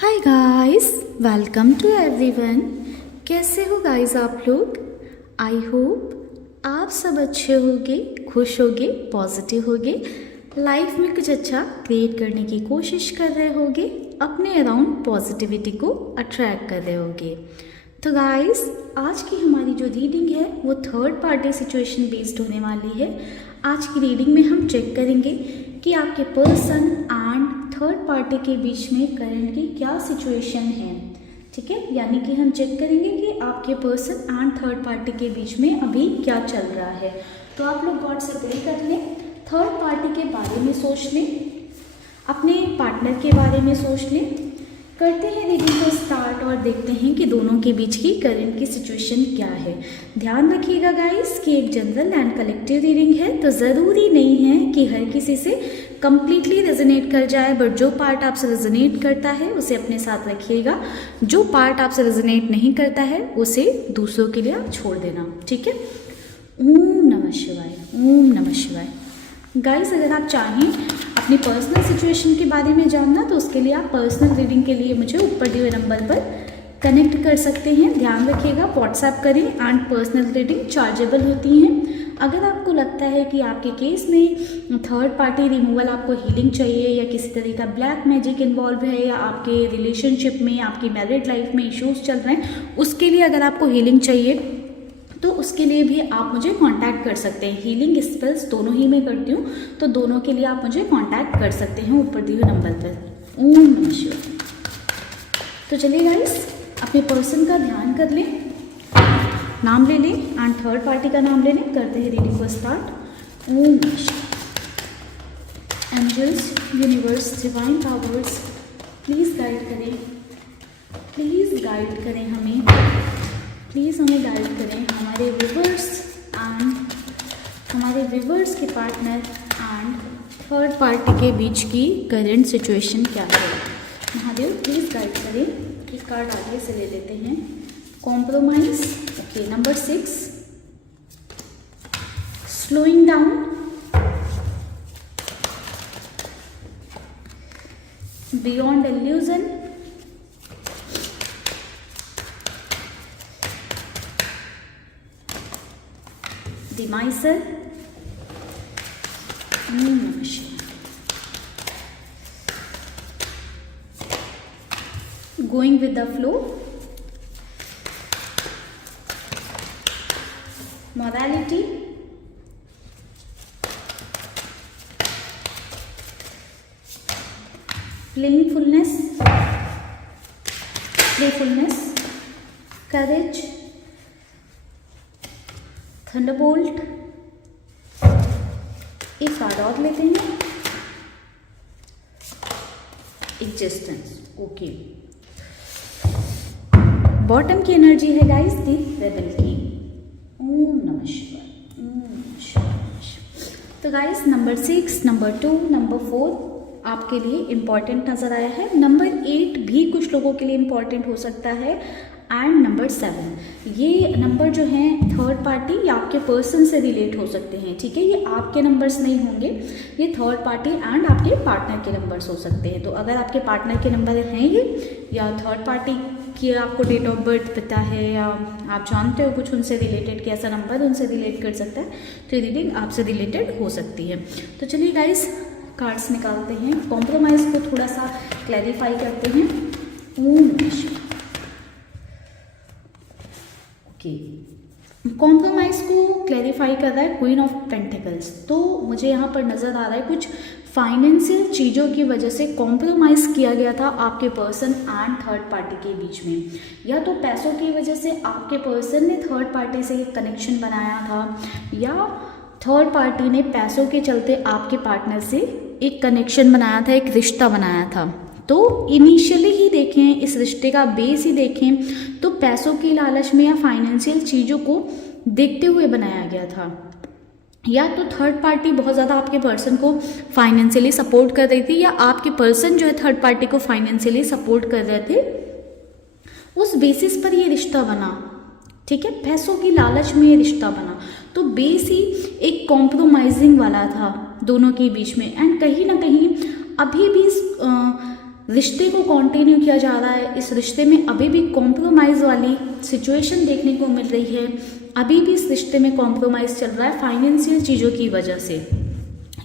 Hi guys, welcome to everyone. कैसे हो guys आप लोग? आई होप आप सब अच्छे होगे, खुश होगे, पॉजिटिव होगे, लाइफ में कुछ अच्छा क्रिएट करने की कोशिश कर रहे होगे, अपने अराउंड पॉजिटिविटी को अट्रैक्ट कर रहे होगे। तो गाइस, आज की हमारी जो रीडिंग है वो थर्ड पार्टी सिचुएशन बेस्ड होने वाली है। आज की रीडिंग में हम चेक करेंगे कि आपके पर्सन एंड थर्ड पार्टी के बीच में करंट की क्या सिचुएशन है। ठीक है, यानी कि हम चेक करेंगे कि आपके पर्सन एंड थर्ड पार्टी के बीच में अभी क्या चल रहा है। तो आप लोग गॉड से प्रे कर लें, थर्ड पार्टी के बारे में सोच लें, अपने पार्टनर के बारे में सोच लें। करते हैं रीडिंग को स्टार्ट और देखते हैं कि दोनों के बीच की करंट की सिचुएशन क्या है। ध्यान रखिएगा गाइस कि एक जनरल एंड कलेक्टिव रीडिंग है, तो ज़रूरी नहीं है कि हर किसी से कंप्लीटली रेजोनेट कर जाए, बट जो पार्ट आपसे रेजोनेट करता है उसे अपने साथ रखिएगा। जो पार्ट आपसे रेजोनेट नहीं करता है उसे दूसरों के लिए आप छोड़ देना। ठीक है, ओम नमः शिवाय, ओम नमः शिवाय। गाइस, अगर आप चाहें अपनी पर्सनल सिचुएशन के बारे में जानना तो उसके लिए आप पर्सनल रीडिंग के लिए मुझे ऊपर दिए हुए नंबर पर कनेक्ट कर सकते हैं। ध्यान रखिएगा, व्हाट्सएप करें एंड पर्सनल रीडिंग चार्जेबल होती हैं। अगर आपको लगता है कि आपके केस में थर्ड पार्टी रिमूवल आपको हीलिंग चाहिए या किसी तरह का ब्लैक मैजिक इन्वॉल्व है या आपके रिलेशनशिप में, आपकी मैरिड लाइफ में इश्यूज चल रहे हैं, उसके लिए अगर आपको हीलिंग चाहिए तो उसके लिए भी आप मुझे कांटेक्ट कर सकते हैं। हीलिंग स्पेल्स दोनों ही मैं करती हूँ, तो दोनों के लिए आप मुझे कांटेक्ट कर सकते हैं ऊपर दिए हुए नंबर पर। ओम नमः शिवाय। तो चलिए गाइस, अपने पर्सन का ध्यान कर लें, नाम ले लें एंड थर्ड पार्टी का नाम ले लें। करते हैं रीडिंग को स्टार्ट। ओम नमः शिवाय। Angels, universe, divine powers, please guide करें, प्लीज़ गाइड करें हमें, प्लीज़ हमें गाइड करें, हमारे व्यूवर्स के पार्टनर एंड थर्ड पार्टी के बीच की करंट सिचुएशन क्या है। महादेव प्लीज़ गाइड करें। एक कार्ड आगे से ले लेते हैं, compromise. Okay, number 6, slowing down, beyond illusion, Miser, going with the flow, morality, playfulness, courage, Thunderbolt. एक कार्ड और लेते हैं, एग्जिस्टेंस। ओके, बॉटम की एनर्जी है गाइस दी रेबल की। ओम नमः शिवाय, ओम नमः शिवाय। तो गाइस, नंबर 6, नंबर 2, नंबर 4 आपके लिए इम्पॉर्टेंट नज़र आया है। नंबर 8 भी कुछ लोगों के लिए इम्पॉर्टेंट हो सकता है एंड नंबर 7। ये नंबर जो हैं थर्ड पार्टी या आपके पर्सन से रिलेट हो सकते हैं। ठीक है, ये आपके नंबर्स नहीं होंगे, ये थर्ड पार्टी एंड आपके पार्टनर के नंबर्स हो सकते हैं। तो अगर आपके पार्टनर के नंबर हैं ये, या थर्ड पार्टी की आपको डेट ऑफ बर्थ पता है, या आप जानते हो कुछ उनसे रिलेटेड कि ऐसा नंबर उनसे रिलेट कर सकता है, तो ये रीडिंग आपसे रिलेटेड हो सकती है। तो चलिए गाइस, कार्ड्स निकालते हैं, कॉम्प्रोमाइज़ को थोड़ा सा क्लैरिफाई करते हैं। ओम कॉम्प्रोमाइज़ को क्लैरिफाई कर रहा है क्वीन ऑफ पेंटिकल्स। तो मुझे यहाँ पर नज़र आ रहा है कुछ फाइनेंशियल चीज़ों की वजह से कॉम्प्रोमाइज़ किया गया था आपके पर्सन एंड थर्ड पार्टी के बीच में, या तो पैसों की वजह से आपके पर्सन ने थर्ड पार्टी से एक कनेक्शन बनाया था, या थर्ड पार्टी ने पैसों के चलते आपके पार्टनर से एक कनेक्शन बनाया था, एक रिश्ता बनाया था। तो इनिशियली ही देखें, इस रिश्ते का बेस ही देखें तो पैसों की लालच में या फाइनेंशियल चीज़ों को देखते हुए बनाया गया था, या तो थर्ड पार्टी बहुत ज़्यादा आपके पर्सन को फाइनेंशियली सपोर्ट कर रही थी, या आपके पर्सन जो है थर्ड पार्टी को फाइनेंशियली सपोर्ट कर रहे थे। उस बेसिस पर ये रिश्ता बना। ठीक है, पैसों की लालच में ये रिश्ता बना, तो बेस ही एक कॉम्प्रोमाइजिंग वाला था दोनों के बीच में। एंड कहीं ना कहीं अभी भी रिश्ते को कंटिन्यू किया जा रहा है, इस रिश्ते में अभी भी कॉम्प्रोमाइज़ वाली सिचुएशन देखने को मिल रही है, अभी भी इस रिश्ते में कॉम्प्रोमाइज़ चल रहा है फाइनेंशियल चीज़ों की वजह से,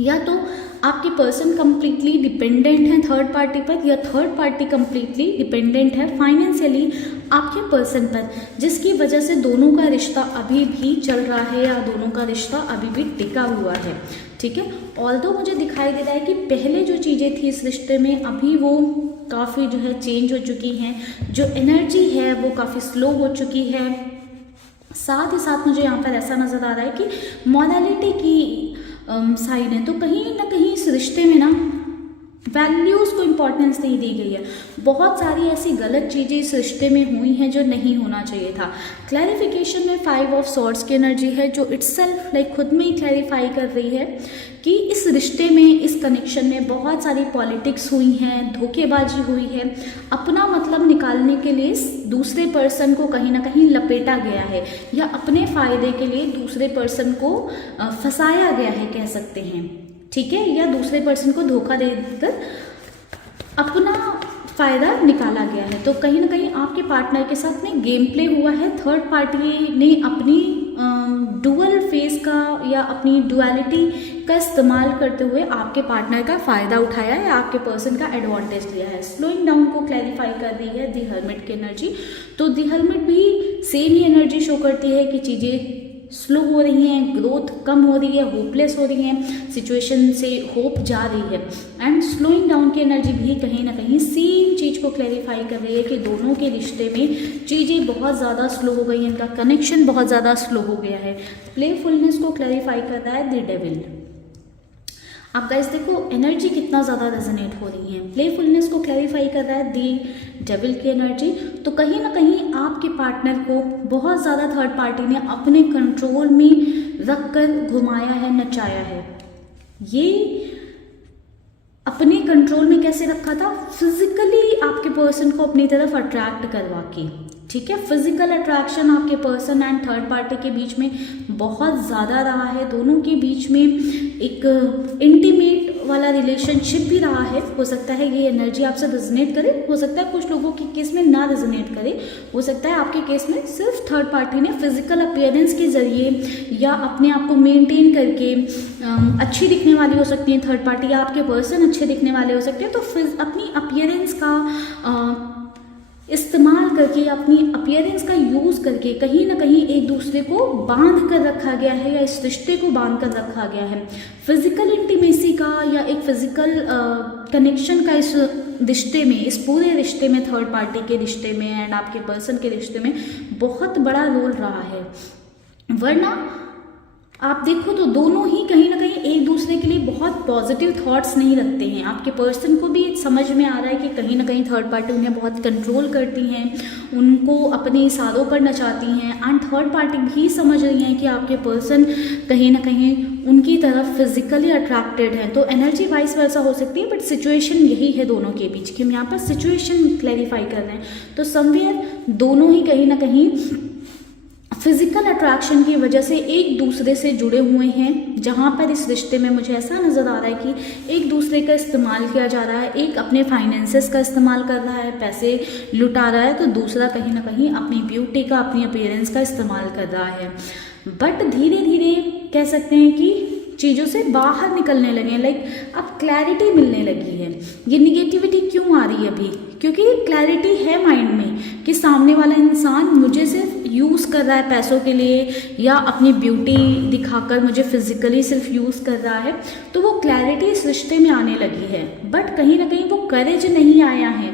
या तो आपके पर्सन कंप्लीटली डिपेंडेंट है थर्ड पार्टी पर, या थर्ड पार्टी कंप्लीटली डिपेंडेंट है फाइनेंशियली आपके पर्सन पर, जिसकी वजह से दोनों का रिश्ता अभी भी चल रहा है या दोनों का रिश्ता अभी भी टिका हुआ है। ठीक है, ऑल्दो मुझे दिखाई दे रहा है कि पहले जो चीज़ें थी इस रिश्ते में अभी वो काफ़ी जो है चेंज हो चुकी हैं, जो एनर्जी है वो काफ़ी स्लो हो चुकी है। साथ ही साथ मुझे यहाँ पर ऐसा नज़र आ रहा है कि मॉरलिटी की साइड है, तो कहीं ना कहीं इस रिश्ते में ना वैल्यूज़ को इम्पोर्टेंस नहीं दी गई है। बहुत सारी ऐसी गलत चीज़ें इस रिश्ते में हुई हैं जो नहीं होना चाहिए था। क्लैरिफिकेशन में 5 ऑफ सॉर्ड्स की एनर्जी है जो इटसेल्फ खुद में ही क्लैरिफाई कर रही है कि इस रिश्ते में, इस कनेक्शन में बहुत सारी पॉलिटिक्स हुई हैं, धोखेबाजी हुई है, अपना मतलब निकालने के लिए दूसरे पर्सन को कहीं ना कहीं लपेटा गया है, या अपने फ़ायदे के लिए दूसरे पर्सन को फंसाया गया है कह सकते हैं। ठीक है, या दूसरे पर्सन को धोखा देकर अपना फ़ायदा निकाला गया है। तो कहीं ना कहीं आपके पार्टनर के साथ में गेम प्ले हुआ है, थर्ड पार्टी ने अपनी डुअल फेस का या अपनी डुअलिटी का इस्तेमाल करते हुए आपके पार्टनर का फ़ायदा उठाया है, आपके पर्सन का एडवांटेज लिया है। स्लोइंग डाउन को क्लैरिफाई कर रही है दी हर्मिट की एनर्जी, तो दी हर्मिट भी सेम ही एनर्जी शो करती है कि चीज़ें स्लो हो रही हैं, ग्रोथ कम हो रही है, होपलेस हो रही हैं, सिचुएशन से होप जा रही है। एंड स्लोइंग डाउन की एनर्जी भी कहीं ना कहीं सेम चीज़ को क्लैरिफाई कर रही है कि दोनों के रिश्ते में चीज़ें बहुत ज़्यादा स्लो हो गई हैं, इनका कनेक्शन बहुत ज़्यादा स्लो हो गया है। प्लेफुलनेस को क्लैरिफाई कर रहा है द डेविल। आप गाइस देखो एनर्जी कितना ज़्यादा रेजोनेट हो रही है। प्लेफुलनेस को क्लैरिफाई कर रहा है दी डेविल की एनर्जी, तो कहीं ना कहीं आपके पार्टनर को बहुत ज़्यादा थर्ड पार्टी ने अपने कंट्रोल में रख कर घुमाया है, नचाया है। ये अपने कंट्रोल में कैसे रखा था? फिजिकली आपके पर्सन को अपनी तरफ अट्रैक्ट करवा के। ठीक है, फिजिकल अट्रैक्शन आपके पर्सन एंड थर्ड पार्टी के बीच में बहुत ज़्यादा रहा है। दोनों के बीच में एक इंटीमेट वाला रिलेशनशिप भी रहा है। हो सकता है ये एनर्जी आपसे रेजोनेट करे, हो सकता है कुछ लोगों के केस में ना रेजोनेट करे, हो सकता है आपके केस में सिर्फ थर्ड पार्टी ने फिजिकल अपीयरेंस के जरिए या अपने आप को मेंटेन करके अच्छी दिखने वाली हो सकती है थर्ड पार्टी, या आपके पर्सन अच्छे दिखने वाले हो सकते हैं, तो फिर अपनी अपीयरेंस का इस्तेमाल करके, अपनी अपीयरेंस का यूज़ करके कहीं ना कहीं एक दूसरे को बांध कर रखा गया है, या इस रिश्ते को बांध कर रखा गया है। फिजिकल इंटीमेसी का या एक फिजिकल कनेक्शन का इस रिश्ते में, इस पूरे रिश्ते में, थर्ड पार्टी के रिश्ते में एंड आपके पर्सन के रिश्ते में बहुत बड़ा रोल रहा है। वरना आप देखो तो दोनों ही कहीं ना कहीं एक दूसरे के लिए बहुत पॉजिटिव थॉट्स नहीं रखते हैं। आपके पर्सन को भी समझ में आ रहा है कि कहीं ना कहीं थर्ड पार्टी उन्हें बहुत कंट्रोल करती हैं, उनको अपने इशारों पर नचाती हैं, एंड थर्ड पार्टी भी समझ रही हैं कि आपके पर्सन कहीं ना कहीं उनकी तरफ फिजिकली अट्रैक्टेड है। तो एनर्जी वाइस वैसा हो सकती है, बट सिचुएशन यही है दोनों के बीच की। हम यहाँ पर सिचुएशन क्लैरिफाई कर रहे हैं, तो समवेयर दोनों ही कहीं ना कहीं फिजिकल अट्रैक्शन की वजह से एक दूसरे से जुड़े हुए हैं। जहाँ पर इस रिश्ते में मुझे ऐसा नज़र आ रहा है कि एक दूसरे का इस्तेमाल किया जा रहा है, एक अपने फाइनेंसेस का इस्तेमाल कर रहा है, पैसे लुटा रहा है, तो दूसरा कहीं ना कहीं अपनी ब्यूटी का, अपनी अपीयरेंस का इस्तेमाल कर रहा है। बट धीरे धीरे कह सकते हैं कि चीज़ों से बाहर निकलने लगे हैं, अब क्लैरिटी मिलने लगी है। ये निगेटिविटी क्यों आ रही है अभी? क्योंकि क्लैरिटी है माइंड में कि सामने वाला इंसान मुझे सिर्फ यूज़ कर रहा है पैसों के लिए, या अपनी ब्यूटी दिखाकर मुझे फिजिकली सिर्फ यूज़ कर रहा है, तो वो क्लैरिटी इस रिश्ते में आने लगी है। बट कहीं ना कहीं वो करेज नहीं आया है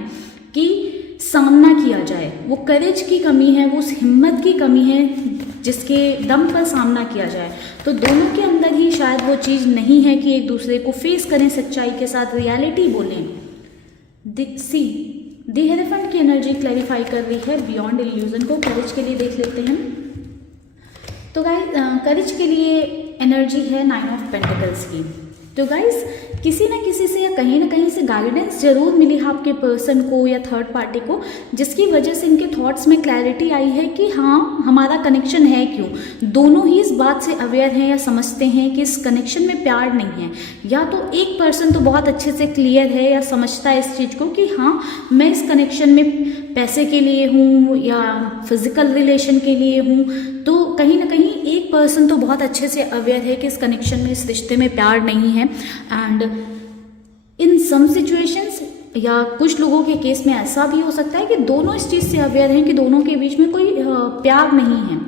कि सामना किया जाए, वो करेज की कमी है, वो उस हिम्मत की कमी है जिसके दम पर सामना किया जाए। तो दोनों के अंदर ही शायद वो चीज़ नहीं है कि एक दूसरे को फेस करें, सच्चाई के साथ रियलिटी बोलें। दी हेरेफेंट की एनर्जी क्लैरिफाई कर रही है बियॉन्ड इल्यूजन को। करेज के लिए देख लेते हैं। तो गाइस करेज के लिए एनर्जी है 9 ऑफ पेंटिकल्स की। तो गाइस किसी ना किसी से या कहीं ना कहीं से गाइडेंस जरूर मिली है आपके पर्सन को या थर्ड पार्टी को, जिसकी वजह से इनके थॉट्स में क्लैरिटी आई है कि हाँ हमारा कनेक्शन है क्यों। दोनों ही इस बात से अवेयर हैं या समझते हैं कि इस कनेक्शन में प्यार नहीं है, या तो एक पर्सन तो बहुत अच्छे से क्लियर है या समझता है इस चीज़ को कि हाँ मैं इस कनेक्शन में पैसे के लिए हूँ या फिजिकल रिलेशन के लिए हूँ, तो कहीं ना कहीं एक पर्सन तो बहुत अच्छे से अवेयर है कि इस कनेक्शन में, इस रिश्ते में प्यार नहीं है। एंड इन सम सिचुएशंस या कुछ लोगों के केस में ऐसा भी हो सकता है कि दोनों इस चीज़ से अवेयर हैं कि दोनों के बीच में कोई प्यार नहीं है,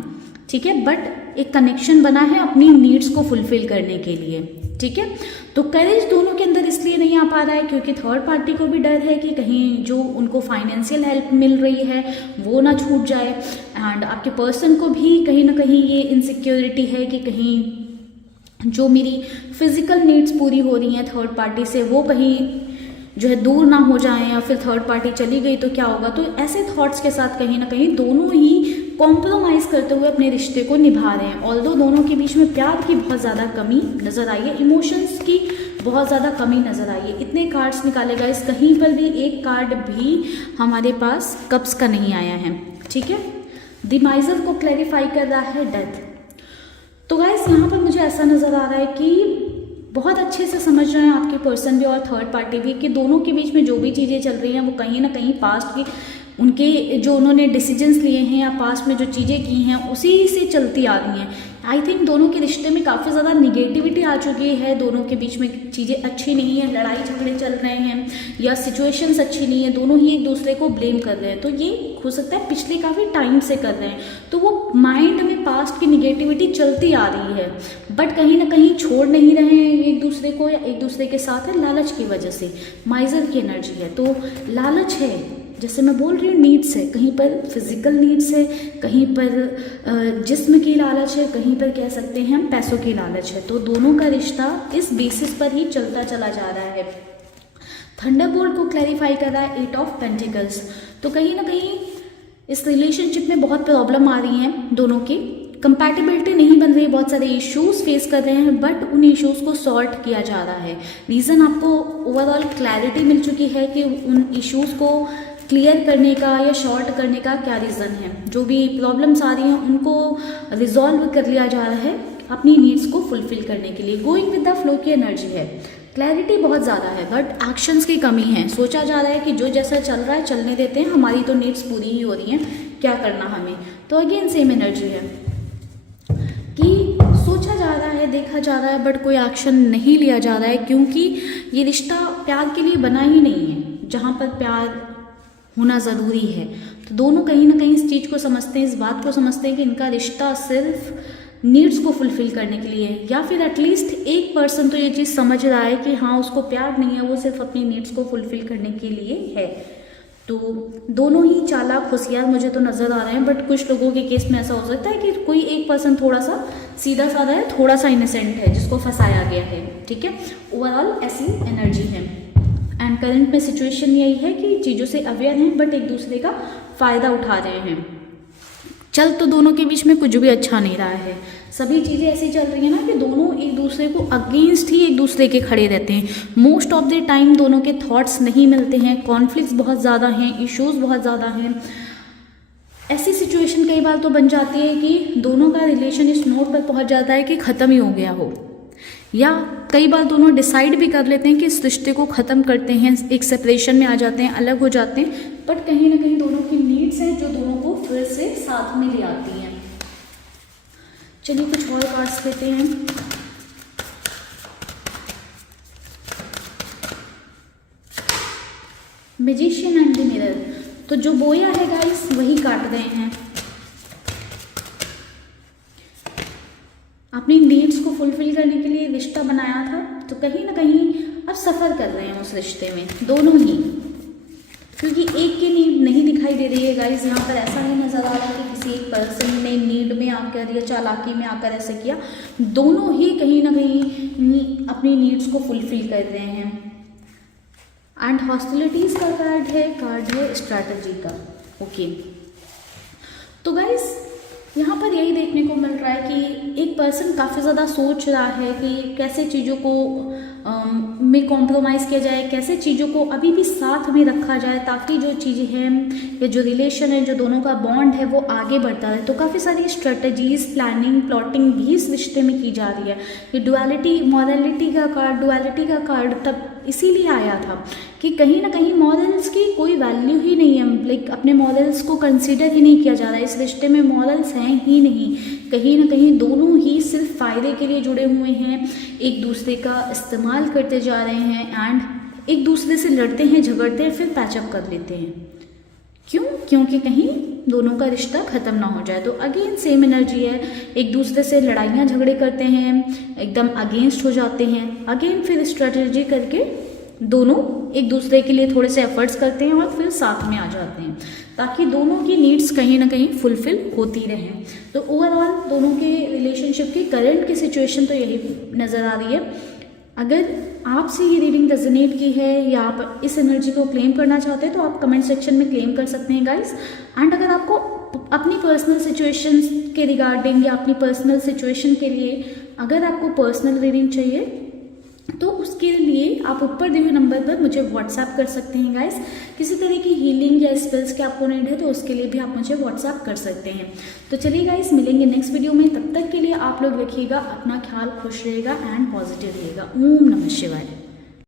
ठीक है, बट एक कनेक्शन बना है अपनी नीड्स को फुलफिल करने के लिए, ठीक है। तो करेज दोनों के अंदर इसलिए नहीं आ पा रहा है क्योंकि थर्ड पार्टी को भी डर है कि कहीं जो उनको फाइनेंशियल हेल्प मिल रही है वो ना छूट जाए, एंड आपके पर्सन को भी कहीं ना कहीं ये इनसिक्योरिटी है कि कहीं जो मेरी फिजिकल नीड्स पूरी हो रही हैं थर्ड पार्टी से वो कहीं जो है दूर ना हो जाएं, या फिर थर्ड पार्टी चली गई तो क्या होगा। तो ऐसे थॉट्स के साथ कहीं ना कहीं दोनों ही कॉम्प्रोमाइज़ करते हुए अपने रिश्ते को निभा रहे हैं। ऑल्दो दोनों के बीच में प्यार की बहुत ज़्यादा कमी नज़र आई है, इमोशंस की बहुत ज़्यादा कमी नज़र आई है। इतने कार्ड्स निकाले गए, कहीं पर भी एक कार्ड भी हमारे पास कप्स का नहीं आया है, ठीक है। द माइजर को क्लैरिफाई कर रहा है डेथ। तो गाइस यहाँ पर मुझे ऐसा नज़र आ रहा है कि बहुत अच्छे से समझ रहे हैं आपके पर्सन भी और थर्ड पार्टी भी कि दोनों के बीच में जो भी चीज़ें चल रही हैं वो कहीं ना कहीं पास्ट की उनके जो उन्होंने डिसीजंस लिए हैं या पास्ट में जो चीज़ें की हैं उसी से चलती आ रही हैं। आई थिंक दोनों के रिश्ते में काफ़ी ज़्यादा निगेटिविटी आ चुकी है, दोनों के बीच में चीज़ें अच्छी नहीं है, लड़ाई झगड़े चल रहे हैं या सिचुएशंस अच्छी नहीं है, दोनों ही एक दूसरे को ब्लेम कर रहे हैं। तो ये हो सकता है पिछले काफ़ी टाइम से कर रहे हैं, तो वो माइंड में पास्ट की निगेटिविटी चलती आ रही है, बट कहीं ना कहीं छोड़ नहीं रहे हैं एक दूसरे को या एक दूसरे के साथ है लालच की वजह से। माइजर की एनर्जी है तो लालच है, जैसे मैं बोल रही हूँ नीड्स है, कहीं पर फिजिकल नीड्स है, कहीं पर जिस्म की लालच है, कहीं पर कह सकते हैं हम पैसों की लालच है। तो दोनों का रिश्ता इस बेसिस पर ही चलता चला जा रहा है। थंडरबोल्ट को क्लैरिफाई कर रहा है 8 ऑफ पेंटिकल्स। तो कहीं ना कहीं इस रिलेशनशिप में बहुत प्रॉब्लम आ रही हैं, दोनों की कंपैटिबिलिटी नहीं बन रही, बहुत सारे इश्यूज फेस कर रहे हैं, बट उन इश्यूज को सॉर्ट किया जा रहा है। रीज़न आपको ओवरऑल क्लैरिटी मिल चुकी है कि उन इश्यूज को क्लियर करने का या शॉर्ट करने का क्या रीज़न है। जो भी प्रॉब्लम्स आ रही हैं उनको रिजॉल्व कर लिया जा रहा है अपनी नीड्स को फुलफिल करने के लिए। गोइंग विद द फ्लो की एनर्जी है, क्लैरिटी बहुत ज़्यादा है बट एक्शंस की कमी है। सोचा जा रहा है कि जो जैसा चल रहा है चलने देते हैं, हमारी तो नीड्स पूरी ही हो रही हैं, क्या करना हमें। तो अगेन सेम एनर्जी है कि सोचा जा रहा है, देखा जा रहा है, बट कोई एक्शन नहीं लिया जा रहा है क्योंकि ये रिश्ता प्यार के लिए बना ही नहीं है, जहाँ पर प्यार होना ज़रूरी है। तो दोनों कहीं ना कहीं इस चीज़ को समझते हैं, इस बात को समझते हैं कि इनका रिश्ता सिर्फ नीड्स को फुलफिल करने के लिए है, या फिर एटलीस्ट एक पर्सन तो ये चीज़ समझ रहा है कि हाँ उसको प्यार नहीं है, वो सिर्फ अपनी नीड्स को फुलफिल करने के लिए है। तो दोनों ही चालाक होशियार मुझे तो नज़र आ रहे हैं, बट कुछ लोगों के केस में ऐसा हो सकता है कि कोई एक पर्सन थोड़ा सा सीधा साधा है, थोड़ा सा इनोसेंट है, जिसको फंसाया गया है, ठीक है। ओवरऑल ऐसी एनर्जी है एंड करंट में सिचुएशन यही है कि चीज़ों से अवेयर हैं बट एक दूसरे का फ़ायदा उठा रहे हैं। चल तो दोनों के बीच में कुछ भी अच्छा नहीं रहा है, सभी चीज़ें ऐसी चल रही हैं ना कि दोनों एक दूसरे को अगेंस्ट ही एक दूसरे के खड़े रहते हैं। मोस्ट ऑफ द टाइम दोनों के थॉट्स नहीं मिलते हैं, कॉन्फ्लिक्ट्स बहुत ज़्यादा हैं, इश्यूज़ बहुत ज़्यादा हैं। ऐसी सिचुएशन कई बार तो बन जाती है कि दोनों का रिलेशन इस नोट पर पहुंच जाता है कि ख़त्म ही हो गया हो, या कई बार दोनों डिसाइड भी कर लेते हैं कि इस रिश्ते को ख़त्म करते हैं, एक सेपरेशन में आ जाते हैं, अलग हो जाते हैं, बट कहीं ना कहीं दोनों की नीड्स हैं जो दोनों को फिर से साथ में ले आती हैं। चलिए कुछ और कार्ड्स लेते हैं। Magician and the mirror. तो जो बोया है गाइस वही काट रहे हैं, अपनी नीड्स को फुलफिल करने के लिए रिश्ता बनाया था, तो कहीं ना कहीं अब सफ़र कर रहे हैं उस रिश्ते में दोनों ही, क्योंकि एक की नीड नहीं दिखाई दे रही है गाइस। यहाँ पर ऐसा नहीं नज़र आ रहा कि किसी एक पर्सन ने नीड में आकर या चालाकी में आकर ऐसा किया, दोनों ही कहीं ना कहीं अपनी नीड्स को फुलफिल कर रहे हैं। एंड हॉस्टिलिटीज़ का कार्ड है स्ट्रैटेजी का। ओके, तो गाइस यहाँ पर यही देखने को मिल रहा है कि एक पर्सन काफ़ी ज़्यादा सोच रहा है कि कैसे चीज़ों को में कॉम्प्रोमाइज़ किया जाए, कैसे चीज़ों को अभी भी साथ में रखा जाए ताकि जो चीज़ें हैं या जो रिलेशन है, जो दोनों का बॉन्ड है वो आगे बढ़ता रहे। तो काफ़ी सारी स्ट्रेटजीज, प्लानिंग, प्लॉटिंग भी इस रिश्ते में की जा रही है। ये डुअलिटी, मॉरलिटी का कार्ड तब इसीलिए आया था कि कहीं ना कहीं मॉरल्स की कोई वैल्यू ही नहीं है, लाइक अपने मॉरल्स को कंसीडर ही नहीं किया जा रहा है। इस रिश्ते में मॉरल्स हैं ही नहीं, कहीं ना कहीं दोनों ही सिर्फ फ़ायदे के लिए जुड़े हुए हैं, एक दूसरे का इस्तेमाल करते जा रहे हैं एंड एक दूसरे से लड़ते हैं, झगड़ते हैं, फिर पैचअप कर लेते हैं। क्यों? क्योंकि कहीं दोनों का रिश्ता ख़त्म ना हो जाए। तो अगेन सेम एनर्जी है, एक दूसरे से लड़ाइयाँ झगड़े करते हैं, एकदम अगेंस्ट हो जाते हैं, अगेन फिर स्ट्रेटजी करके दोनों एक दूसरे के लिए थोड़े से एफर्ट्स करते हैं और फिर साथ में आ जाते हैं ताकि दोनों की नीड्स कहीं ना कहीं फुलफिल होती रहें। तो ओवरऑल दोनों के रिलेशनशिप की करंट की सिचुएशन तो यही नज़र आ रही है। अगर आपसे ये रीडिंग रेजोनेट की है या आप इस एनर्जी को क्लेम करना चाहते हैं तो आप कमेंट सेक्शन में क्लेम कर सकते हैं गाइस। एंड अगर आपको अपनी पर्सनल सिचुएशन के रिगार्डिंग या अपनी पर्सनल सिचुएशन के लिए अगर आपको पर्सनल रीडिंग चाहिए तो उसके लिए आप ऊपर दिए हुए नंबर पर मुझे व्हाट्सएप कर सकते हैं गाइस। किसी तरह की हीलिंग या स्पेल्स के आपको नीड है तो उसके लिए भी आप मुझे व्हाट्सएप कर सकते हैं। तो चलिए गाइस, मिलेंगे नेक्स्ट वीडियो में। तब तक के लिए आप लोग रखिएगा अपना ख्याल, खुश रहेगा एंड पॉजिटिव रहेगा। ओम नमः शिवाय।